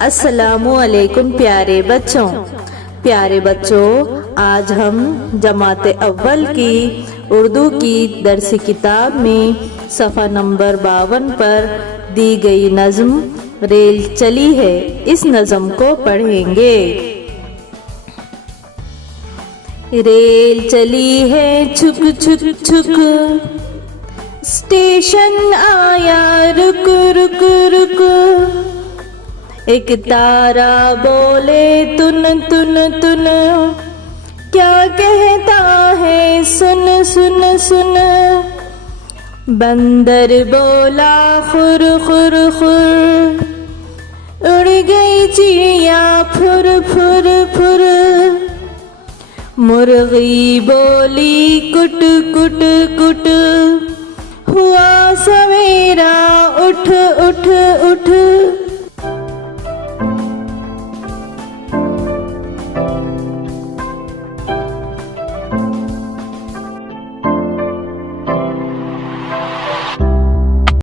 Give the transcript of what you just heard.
अस्सलामु अलैकुम प्यारे बच्चों, आज हम जमाते अव्वल की उर्दू की दरसी किताब में सफ़ा नंबर 52 पर दी गई नज़्म रेल चली है, इस नज़्म को पढ़ेंगे। रेल चली है छुक छुक छुक, स्टेशन आया रुक रुक रुक, एक तारा बोले तुन तुन तुन, क्या कहता है सुन सुन सुन। बंदर बोला खुर खुर खुर, उड़ गई चिड़िया फुर फुर फुर। मुर्गी बोली कुट कुट कुट, हुआ सवेरा उठ उठ उठ।